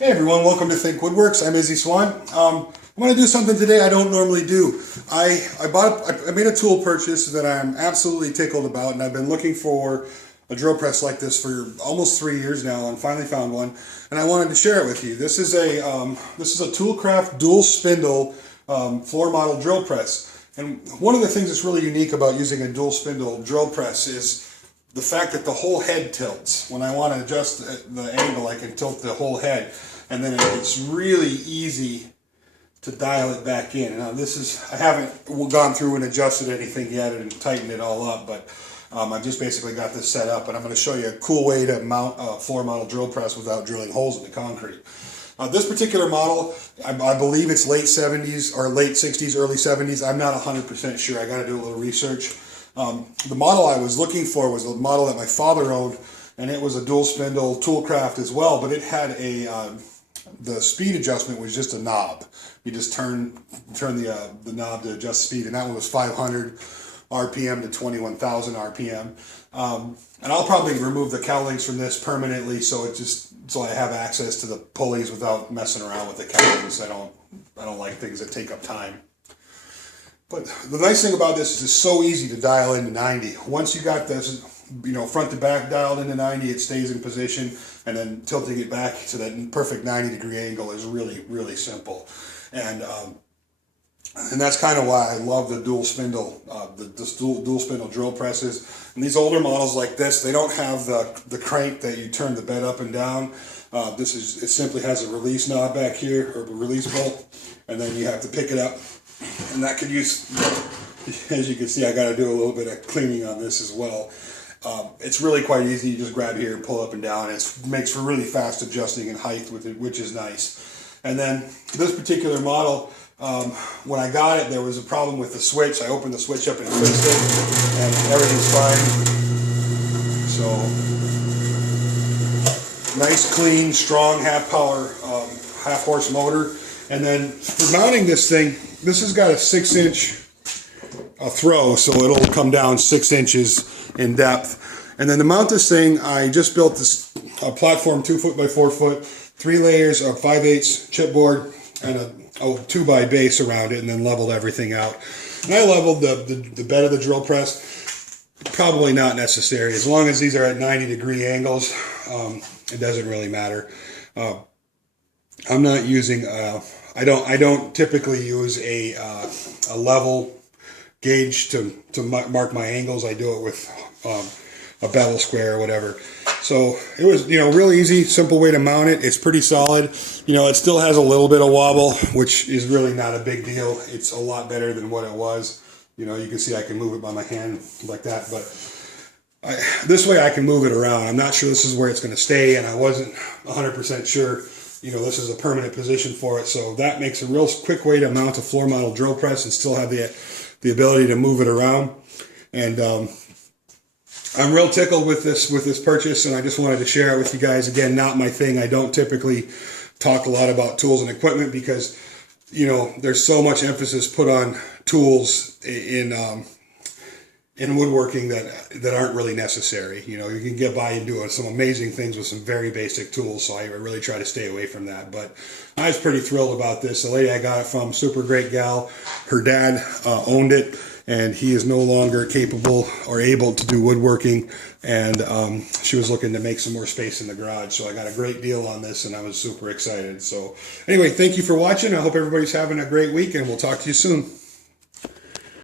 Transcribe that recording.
Hey everyone, welcome to Think Woodworks. I'm Izzy Swan. I'm going to do something today I don't normally do. I made a tool purchase that I'm absolutely tickled about, and I've been looking for a drill press like this for almost 3 years now, and finally found one. And I wanted to share it with you. This is a Toolkraft dual spindle floor model drill press. And one of the things that's really unique about using a dual spindle drill press is the fact that the whole head tilts. When I want to adjust the angle, I can tilt the whole head, and then it's really easy to dial it back in. Now I haven't gone through and adjusted anything yet and tightened it all up, but I've just basically got this set up, and I'm going to show you a cool way to mount a floor model drill press without drilling holes in the concrete. This particular model, I believe it's late 70s or late 60s, early 70s. I'm not 100% sure. I got to do a little research. The model I was looking for was a model that my father owned, and it was a dual spindle Toolkraft as well, but it had the speed adjustment was just a knob. You just turn the knob to adjust speed, and that one was 500 RPM to 21,000 RPM. And I'll probably remove the cowlings from this permanently, so I have access to the pulleys without messing around with the cowlings. I don't like things that take up time. But the nice thing about this is it's so easy to dial into 90. Once you got this, front to back dialed into 90, it stays in position, and then tilting it back to that perfect 90-degree angle is really, really simple. And that's kind of why I love the dual spindle, dual spindle drill presses. And these older models like this, they don't have the crank that you turn the bed up and down. It simply has a release knob back here, or a release bolt, and then you have to pick it up. And that could use, as you can see, I got to do a little bit of cleaning on this as well. It's really quite easy. You just grab here and pull up and down. It makes for really fast adjusting in height with it, which is nice. And then this particular model, when I got it, there was a problem with the switch. I opened the switch up and fixed it, and everything's fine. So, nice, clean, strong, half-power, half-horse motor. And then for mounting this thing, this has got a 6-inch throw, so it'll come down 6 inches in depth. And then to mount this thing, I just built this platform 2 foot by 4 foot, 3 layers of 5/8 chipboard, and a 2x base around it, and then leveled everything out. And I leveled the bed of the drill press. Probably not necessary. As long as these are at 90-degree angles, it doesn't really matter. I'm not using I don't typically use a level gauge to mark my angles. I do it with a bevel square or whatever. So it was, real easy, simple way to mount it. It's pretty solid. It still has a little bit of wobble, which is really not a big deal. It's a lot better than what it was. You can see I can move it by my hand like that, but this way I can move it around. I'm not sure this is where it's going to stay, and I wasn't 100% sure. This is a permanent position for it, so that makes a real quick way to mount a floor model drill press and still have the ability to move it around. And I'm real tickled with this purchase, and I just wanted to share it with you guys. Again, not my thing. I don't typically talk a lot about tools and equipment because there's so much emphasis put on tools in woodworking that aren't really necessary. You can get by and do some amazing things with some very basic tools, so I really try to stay away from that. But I was pretty thrilled about this. The lady I got it from, super great gal. Her dad owned it, and he is no longer capable or able to do woodworking, and she was looking to make some more space in the garage, so I got a great deal on this, and I was super excited. So anyway, thank you for watching. I hope everybody's having a great week, and we'll talk to you soon.